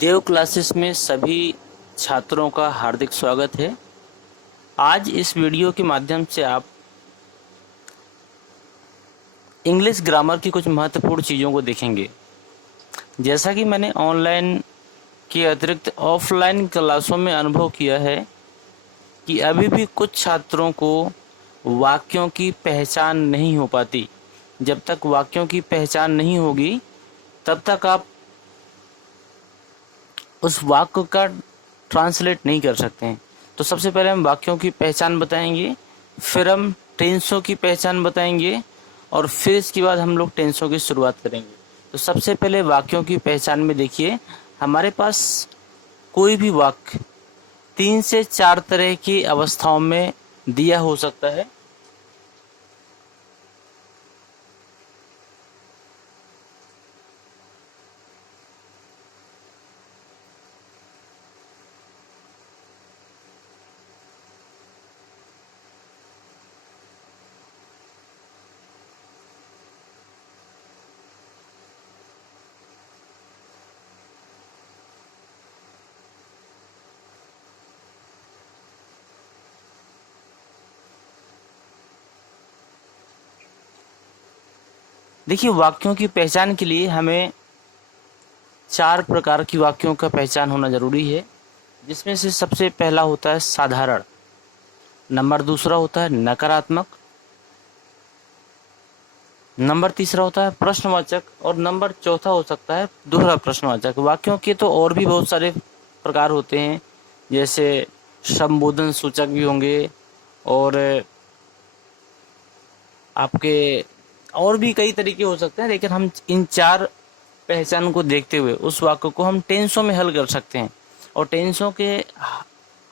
देव classes में सभी छात्रों का हार्दिक स्वागत है। आज इस वीडियो के माध्यम से आप इंग्लिश ग्रामर की कुछ महत्वपूर्ण चीज़ों को देखेंगे। जैसा कि मैंने ऑनलाइन के अतिरिक्त ऑफलाइन क्लासों में अनुभव किया है कि अभी भी कुछ छात्रों को वाक्यों की पहचान नहीं हो पाती। जब तक वाक्यों की पहचान नहीं होगी तब तक आप उस वाक्य का ट्रांसलेट नहीं कर सकते हैं। तो सबसे पहले हम वाक्यों की पहचान बताएंगे, फिर हम टेंसों की पहचान बताएंगे और फिर इसके बाद हम लोग टेंसों की शुरुआत करेंगे। तो सबसे पहले वाक्यों की पहचान में देखिए, हमारे पास कोई भी वाक्य 3 से 4 तरह की अवस्थाओं में दिया हो सकता है। देखिए, वाक्यों की पहचान के लिए हमें 4 प्रकार की वाक्यों का पहचान होना जरूरी है, जिसमें से सबसे पहला होता है साधारण, नंबर दूसरा होता है नकारात्मक, नंबर तीसरा होता है प्रश्नवाचक और नंबर चौथा हो सकता है दोहरा प्रश्नवाचक। वाक्यों के तो और भी बहुत सारे प्रकार होते हैं, जैसे संबोधन सूचक भी होंगे और आपके और भी कई तरीके हो सकते हैं, लेकिन हम इन 4 पहचान को देखते हुए उस वाक्य को हम टेंसों में हल कर सकते हैं। और टेंसों के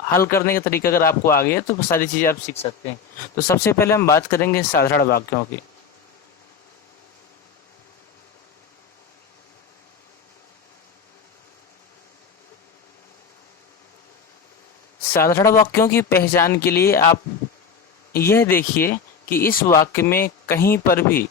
हल करने का तरीका अगर आपको आ गया तो सारी चीज़ें आप सीख सकते हैं। तो सबसे पहले हम बात करेंगे साधारण वाक्यों की। साधारण वाक्यों की पहचान के लिए आप यह देखिए कि इस वाक्य में कहीं पर भी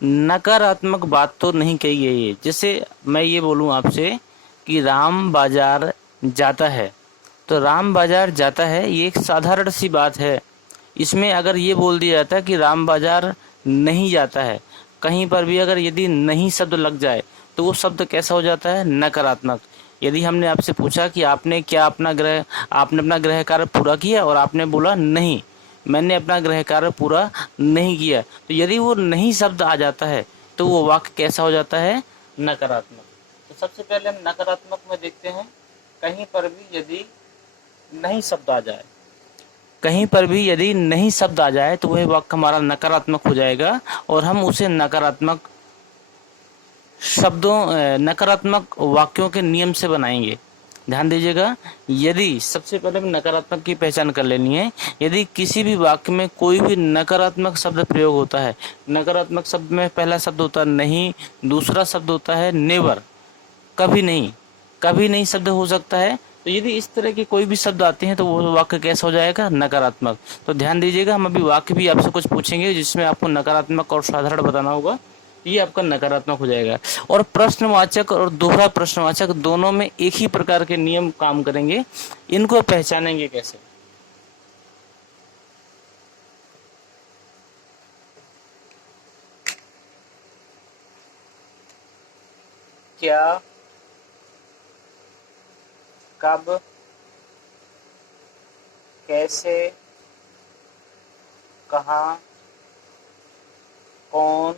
नकारात्मक बात तो नहीं कही गई है। जैसे मैं ये बोलूँ आपसे कि राम बाजार जाता है, तो राम बाजार जाता है ये एक साधारण सी बात है। इसमें अगर ये बोल दिया जाता है कि राम बाजार नहीं जाता है, कहीं पर भी अगर यदि नहीं शब्द लग जाए तो वो शब्द कैसा हो जाता है, नकारात्मक। यदि हमने आपसे पूछा कि आपने अपना गृह कार्य पूरा किया और आपने बोला नहीं, मैंने अपना गृह कार्य पूरा नहीं किया, तो यदि वो नहीं शब्द आ जाता है तो वो वाक्य कैसा हो जाता है, नकारात्मक। तो सबसे पहले हम नकारात्मक में देखते हैं, कहीं पर भी यदि नहीं शब्द आ जाए, कहीं पर भी यदि नहीं शब्द आ जाए तो वह वाक्य हमारा नकारात्मक हो जाएगा और हम उसे नकारात्मक वाक्यों के नियम से बनाएंगे। ध्यान दीजिएगा, यदि सबसे पहले हमें नकारात्मक की पहचान कर लेनी है। यदि किसी भी वाक्य में कोई भी नकारात्मक शब्द प्रयोग होता है, नकारात्मक शब्द में पहला शब्द होता है नहीं, दूसरा शब्द होता है नेवर, कभी नहीं, कभी नहीं शब्द हो सकता है। तो यदि इस तरह के कोई भी शब्द आते हैं तो वो वाक्य कैसा हो जाएगा, नकारात्मक। तो ध्यान दीजिएगा, हम अभी वाक्य भी आपसे कुछ पूछेंगे जिसमें आपको नकारात्मक और साधारण बताना होगा, ये आपका नकारात्मक हो जाएगा। और प्रश्नवाचक और दोहरा प्रश्नवाचक दोनों में एक ही प्रकार के नियम काम करेंगे। इनको पहचानेंगे कैसे? क्या, कब, कैसे, कहाँ, कौन,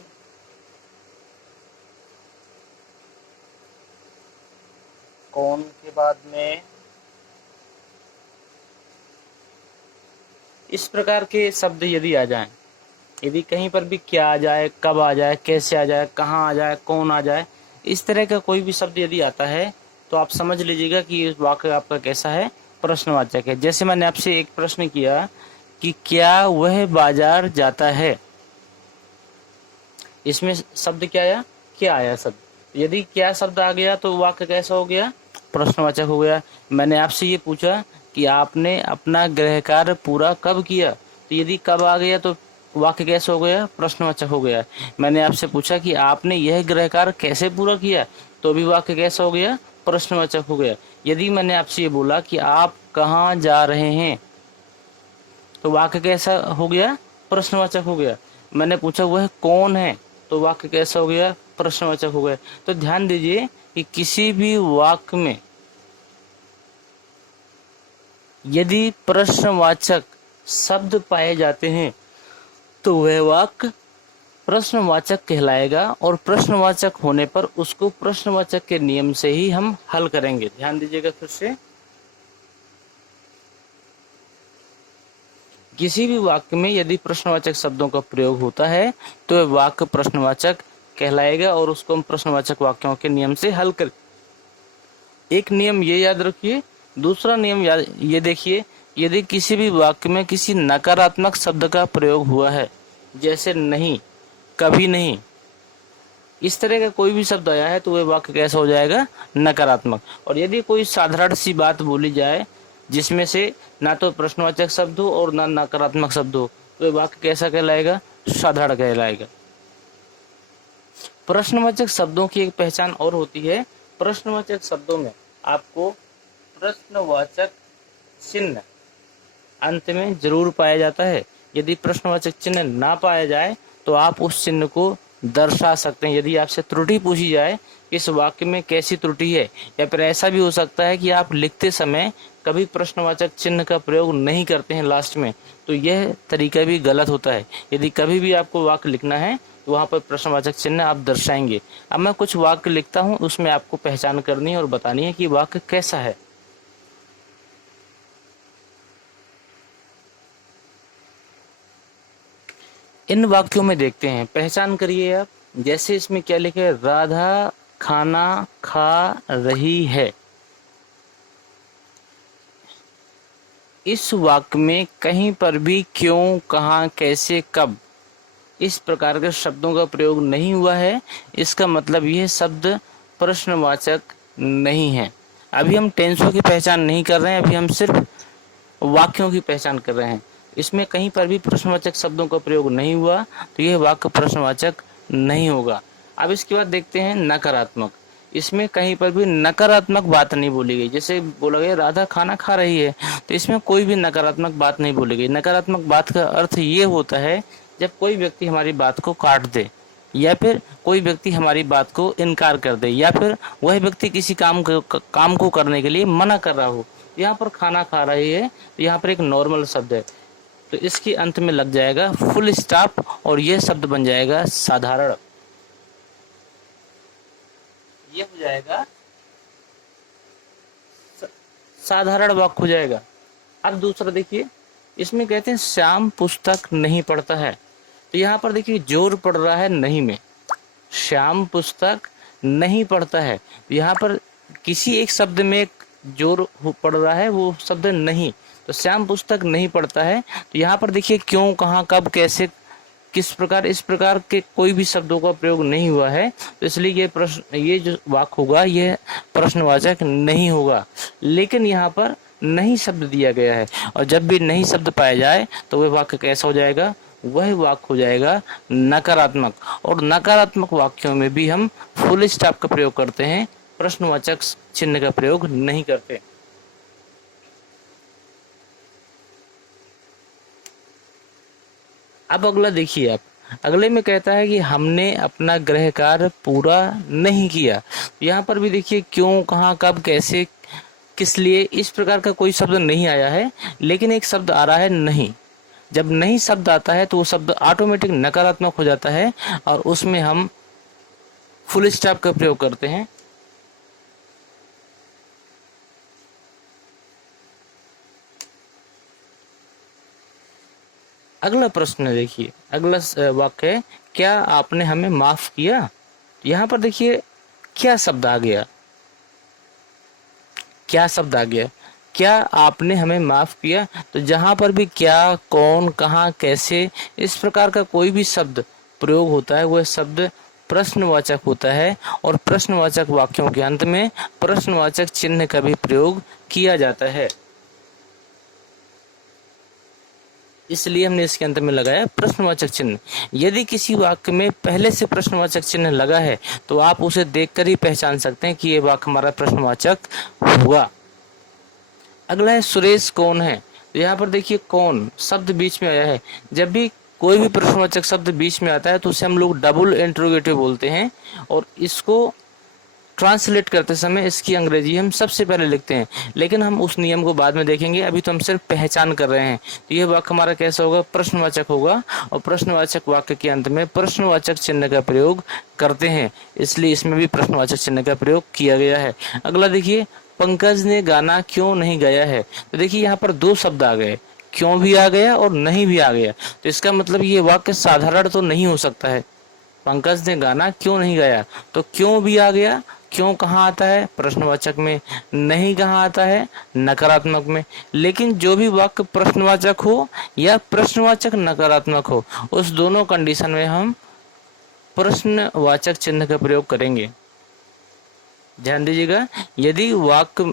कौन के बाद में, इस प्रकार के शब्द यदि आ जाएं, यदि कहीं पर भी क्या आ जाए, कब आ जाए, कैसे आ जाए, कहाँ आ जाए, कौन आ जाए, इस तरह का कोई भी शब्द यदि आता है तो आप समझ लीजिएगा कि ये वाक्य आपका कैसा है, प्रश्नवाचक है। जैसे मैंने आपसे एक प्रश्न किया कि क्या वह बाजार जाता है, इसमें शब्द क्या आया, क्या आया शब्द। यदि क्या शब्द आ गया तो वाक्य कैसा हो गया, प्रश्नवाचक हो गया। मैंने आपसे ये पूछा कि आपने अपना गृह कार्य पूरा कब किया, तो यदि कब आ गया तो वाक्य कैसे हो गया, प्रश्नवाचक हो गया। मैंने आपसे पूछा कि आपने यह गृह कार्य कैसे पूरा किया, तो भी वाक्य कैसा हो गया, प्रश्नवाचक हो गया। यदि मैंने आपसे ये बोला कि आप कहाँ जा रहे हैं, तो वाक्य कैसा हो गया? प्रश्नवाचक हो गया। मैंने पूछा वह कौन है, तो वाक्य कैसा हो गया? प्रश्नवाचक हो गया। तो ध्यान दीजिए कि किसी भी वाक्य में यदि प्रश्नवाचक शब्द पाए जाते हैं तो वह वाक्य प्रश्नवाचक कहलाएगा, और प्रश्नवाचक होने पर उसको प्रश्नवाचक के नियम से ही हम हल करेंगे। ध्यान दीजिएगा फिर से, किसी भी वाक्य में यदि प्रश्नवाचक शब्दों का प्रयोग होता है तो वह वाक्य प्रश्नवाचक कहलाएगा, और उसको हम प्रश्नवाचक वाक्यों के नियम से हल कर। एक नियम ये याद रखिए। दूसरा नियम ये देखिए, यदि किसी भी वाक्य में किसी नकारात्मक शब्द का प्रयोग हुआ है, जैसे नहीं, कभी नहीं, इस तरह का कोई भी शब्द आया है तो वह वाक्य कैसा हो जाएगा? नकारात्मक। और यदि कोई साधारण सी बात बोली जाए जिसमें से ना तो प्रश्नवाचक शब्द हो और ना नकारात्मक शब्द हो, तो वह वाक्य कैसा कहलाएगा? साधारण कहलाएगा। प्रश्नवाचक शब्दों की एक पहचान और होती है। प्रश्नवाचक शब्दों में आपको प्रश्नवाचक चिन्ह अंत में जरूर पाया जाता है। यदि प्रश्नवाचक चिन्ह ना पाया जाए तो आप उस चिन्ह को दर्शा सकते हैं। यदि आपसे त्रुटि पूछी जाए इस वाक्य में कैसी त्रुटि है, या फिर ऐसा भी हो सकता है कि आप लिखते समय कभी प्रश्नवाचक चिन्ह का प्रयोग नहीं करते हैं लास्ट में, तो यह तरीका भी गलत होता है। यदि कभी भी आपको वाक्य लिखना है तो वहाँ पर प्रश्नवाचक चिन्ह आप दर्शाएंगे। अब मैं कुछ वाक्य लिखता हूँ, उसमें आपको पहचान करनी है और बतानी है कि वाक्य कैसा है। इन वाक्यों में देखते हैं, पहचान करिए आप। जैसे इसमें क्या लिखा है? राधा खाना खा रही है। इस वाक्य में कहीं पर भी क्यों, कहाँ, कैसे, कब इस प्रकार के शब्दों का प्रयोग नहीं हुआ है। इसका मतलब यह शब्द प्रश्नवाचक नहीं है। अभी हम टेंसों की पहचान नहीं कर रहे हैं, अभी हम सिर्फ वाक्यों की पहचान कर रहे हैं। इसमें कहीं पर भी प्रश्नवाचक शब्दों का प्रयोग नहीं हुआ तो यह वाक्य प्रश्नवाचक नहीं होगा। अब इसके बाद देखते हैं नकारात्मक। इसमें कहीं पर भी नकारात्मक बात नहीं बोली गई। जैसे बोला गया राधा खाना खा रही है, तो इसमें कोई भी नकारात्मक बात नहीं बोली गई। नकारात्मक बात का अर्थ ये होता है जब कोई व्यक्ति हमारी बात को काट दे, या फिर कोई व्यक्ति हमारी बात को इनकार कर दे, या फिर वह व्यक्ति किसी काम को करने के लिए मना कर रहा हो। यहाँ पर खाना खा रही है, तो यहाँ पर एक नॉर्मल शब्द है, तो इसके अंत में लग जाएगा फुल स्टॉप और यह शब्द बन जाएगा साधारण। ये हो जाएगा साधारण वाक्य हो जाएगा। अब दूसरा देखिए, इसमें कहते हैं श्याम पुस्तक नहीं पढ़ता है, तो यहाँ पर देखिए जोर पड़ रहा है नहीं में। श्याम पुस्तक नहीं पढ़ता है, तो यहाँ पर किसी एक शब्द में जोर पड़ रहा है, वो शब्द नहीं। तो श्याम पुस्तक नहीं पढ़ता है, तो यहाँ पर देखिए क्यों, कहाँ, कब, कैसे, किस प्रकार, इस प्रकार के कोई भी शब्दों का प्रयोग नहीं हुआ है, तो इसलिए ये जो वाक्य होगा यह प्रश्नवाचक नहीं होगा। लेकिन यहाँ पर नहीं शब्द दिया गया है, और जब भी नहीं शब्द पाया जाए तो वह वाक्य कैसा हो जाएगा? वह वाक्य हो जाएगा नकारात्मक। और नकारात्मक वाक्यों में भी हम फुल स्टॉप का प्रयोग करते हैं, प्रश्नवाचक चिन्ह का प्रयोग नहीं करते। अब अगला देखिए आप, अगले में कहता है कि हमने अपना गृह कार्य पूरा नहीं किया। यहाँ पर भी देखिए क्यों, कहाँ, कब, कैसे, किस लिए, इस प्रकार का कोई शब्द नहीं आया है, लेकिन एक शब्द आ रहा है नहीं। जब नहीं शब्द आता है तो वो शब्द ऑटोमेटिक नकारात्मक हो जाता है, और उसमें हम फुल स्टॉप का प्रयोग करते हैं। अगला प्रश्न देखिए, अगला वाक्य है क्या आपने हमें माफ किया। यहाँ पर देखिए क्या शब्द आ गया, क्या शब्द आ गया, क्या आपने हमें माफ किया। तो जहां पर भी क्या, कौन, कहाँ, कैसे, इस प्रकार का कोई भी शब्द प्रयोग होता है वह शब्द प्रश्नवाचक होता है, और प्रश्नवाचक वाक्यों के अंत में प्रश्नवाचक चिन्ह का भी प्रयोग किया जाता है। इसलिए हमने इसके अंत में लगाया प्रश्नवाचक चिन्ह। यदि किसी वाक्य में पहले से प्रश्नवाचक चिन्ह लगा है तो आप उसे देखकर ही पहचान सकते हैं कि ये वाक्य हमारा प्रश्नवाचक हुआ। अगला है सुरेश कौन है। तो यहाँ पर देखिए कौन शब्द बीच में आया है। जब भी कोई भी प्रश्नवाचक शब्द बीच में आता है तो उसे हम लोग डबल इंटरोगेटिव बोलते हैं, और इसको ट्रांसलेट करते समय इसकी अंग्रेजी हम सबसे पहले लिखते हैं, लेकिन हम उस नियम को बाद में देखेंगे, अभी तो हम सिर्फ पहचान कर रहे हैं। तो यह वाक्य हमारा कैसा होगा, प्रश्नवाचक होगा, और प्रश्नवाचक वाक्य के अंत में प्रश्नवाचक चिन्ह का प्रयोग करते हैं, इसलिए इसमें भी प्रश्नवाचक चिन्ह का प्रयोग किया गया है। अगला देखिए, पंकज ने गाना क्यों नहीं गाया है। तो देखिए यहाँ पर दो शब्द आ गए, क्यों भी आ गया और नहीं भी आ गया। तो इसका मतलब ये वाक्य साधारण तो नहीं हो सकता है। पंकज ने गाना क्यों नहीं गाया, तो क्यों भी आ गया। क्यों कहाँ आता है, प्रश्नवाचक में। नहीं कहाँ आता है, नकारात्मक में। लेकिन जो भी वाक्य प्रश्नवाचक हो या प्रश्नवाचक नकारात्मक हो, उस दोनों कंडीशन में हम प्रश्नवाचक चिन्ह का प्रयोग करेंगे। ध्यान दीजिएगा, यदि वाक्य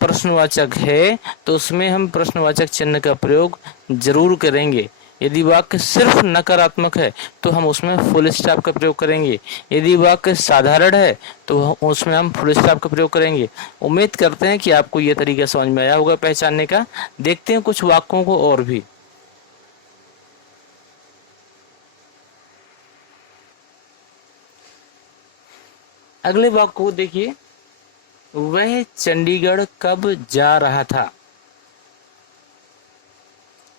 प्रश्नवाचक है तो उसमें हम प्रश्नवाचक चिन्ह का प्रयोग जरूर करेंगे। यदि वाक्य सिर्फ नकारात्मक है तो हम उसमें फुल स्टॉप का प्रयोग करेंगे। यदि वाक्य साधारण है तो उसमें हम फुल स्टॉप का प्रयोग करेंगे। उम्मीद करते हैं कि आपको यह तरीका समझ में आया होगा पहचानने का। देखते हैं कुछ वाक्यों को और भी। अगले वाक्य को देखिए, वह चंडीगढ़ कब जा रहा था।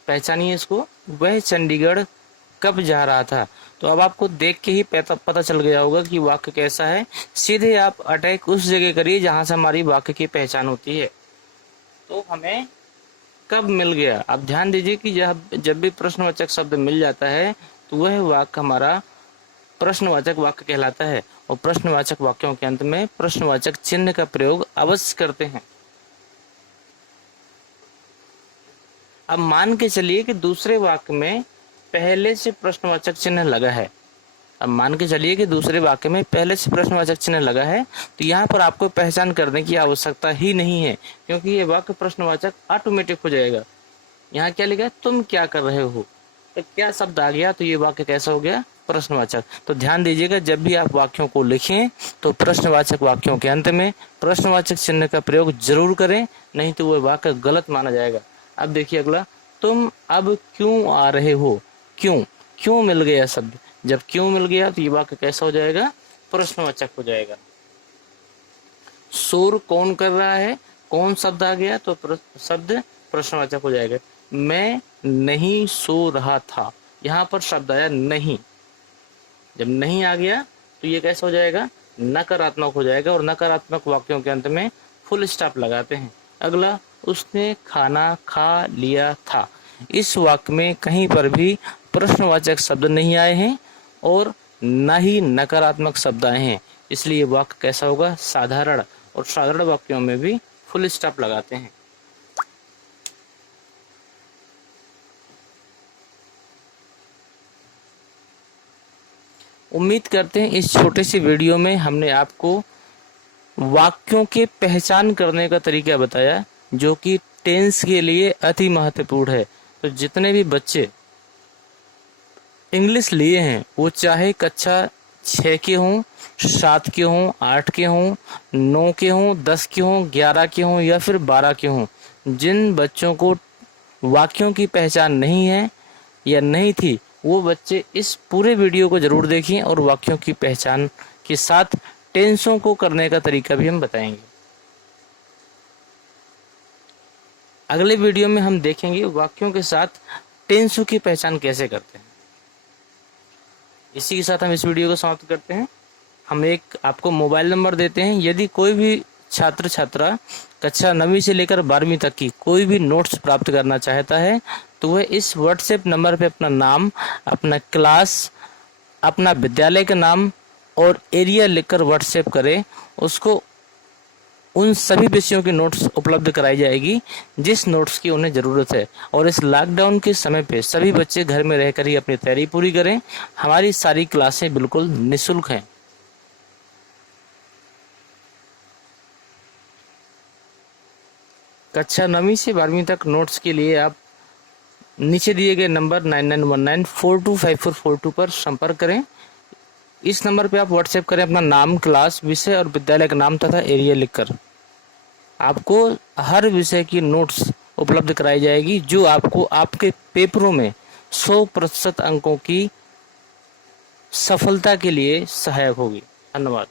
पहचानिए इसको, वह चंडीगढ़ कब जा रहा था। तो अब आपको देख के ही पता चल गया होगा कि वाक्य कैसा है। सीधे आप अटैक उस जगह करिए जहां से हमारी वाक्य की पहचान होती है। तो हमें कब मिल गया। अब ध्यान दीजिए कि जब भी प्रश्नवाचक शब्द मिल जाता है तो वह वाक्य हमारा प्रश्नवाचक वाक्य कहलाता है, और प्रश्नवाचक वाक्यों के अंत में प्रश्नवाचक चिन्ह का प्रयोग अवश्य करते हैं। अब मान के चलिए कि दूसरे वाक्य में पहले से प्रश्नवाचक चिन्ह लगा है। अब मान के चलिए कि दूसरे वाक्य में पहले से प्रश्नवाचक चिन्ह लगा है, तो यहाँ पर आपको पहचान करने की आवश्यकता ही नहीं है, क्योंकि ये वाक्य प्रश्नवाचक ऑटोमेटिक हो जाएगा। यहाँ क्या लिखा है, तुम क्या कर रहे हो। तो क्या शब्द आ गया तो ये वाक्य कैसा हो गया, प्रश्नवाचक। तो ध्यान दीजिएगा, जब भी आप वाक्यों को लिखें तो प्रश्नवाचक वाक्यों के अंत में प्रश्नवाचक चिन्ह का प्रयोग जरूर करें, नहीं तो वह वाक्य गलत माना जाएगा। अब देखिए अगला, तुम अब क्यों आ रहे हो। क्यों, क्यों मिल गया शब्द। जब क्यों मिल गया तो ये वाक्य कैसा हो जाएगा, प्रश्नवाचक हो जाएगा। शोर कौन कर रहा है, कौन शब्द आ गया तो शब्द प्रश्नवाचक हो जाएगा। मैं नहीं सो रहा था, यहाँ पर शब्द आया नहीं। जब नहीं आ गया तो ये कैसा हो जाएगा, नकारात्मक हो जाएगा, और नकारात्मक वाक्यों के अंत में फुल स्टॉप लगाते हैं। अगला, उसने खाना खा लिया था। इस वाक्य में कहीं पर भी प्रश्नवाचक शब्द नहीं आए हैं और न ही नकारात्मक शब्द आए हैं, इसलिए वाक्य कैसा होगा, साधारण। और साधारण वाक्यों में भी फुल स्टॉप लगाते हैं। उम्मीद करते हैं इस छोटे से वीडियो में हमने आपको वाक्यों के पहचान करने का तरीका बताया, जो कि टेंस के लिए अति महत्वपूर्ण है। तो जितने भी बच्चे इंग्लिश लिए हैं, वो चाहे कक्षा 6 के हों, 7 के हों, 8 के हों, 9 के हों, 10 के हों, 11 के हों या फिर 12 के हों, जिन बच्चों को वाक्यों की पहचान नहीं है या नहीं थी, वो बच्चे इस पूरे वीडियो को जरूर देखें, और वाक्यों की पहचान के साथ टेंसों को करने का तरीका भी हम बताएंगे। अगले वीडियो में हम देखेंगे वाक्यों के साथ टेंसों की पहचान कैसे करते हैं। इसी के साथ हम इस वीडियो को समाप्त करते हैं। हम एक आपको मोबाइल नंबर देते हैं, यदि कोई भी छात्र छात्रा कक्षा 9वीं से लेकर 12वीं तक की कोई भी नोट्स प्राप्त करना चाहता है तो वह इस व्हाट्सएप नंबर पे अपना नाम, अपना क्लास, अपना विद्यालय का नाम और एरिया लिखकर व्हाट्सएप करे। उसको उन सभी विषयों की नोट्स उपलब्ध कराई जाएगी जिस नोट्स की उन्हें ज़रूरत है। और इस लॉकडाउन के समय पे सभी बच्चे घर में रहकर ही अपनी तैयारी पूरी करें। हमारी सारी क्लासें बिल्कुल निःशुल्क हैं। कक्षा 9वीं से 12वीं तक नोट्स के लिए आप नीचे दिए गए नंबर 9919425442 पर संपर्क करें। इस नंबर पे आप व्हाट्सएप करें अपना नाम, क्लास, विषय और विद्यालय का नाम तथा एरिया लिखकर। आपको हर विषय की नोट्स उपलब्ध कराई जाएगी जो आपको आपके पेपरों में 100% अंकों की सफलता के लिए सहायक होगी। धन्यवाद।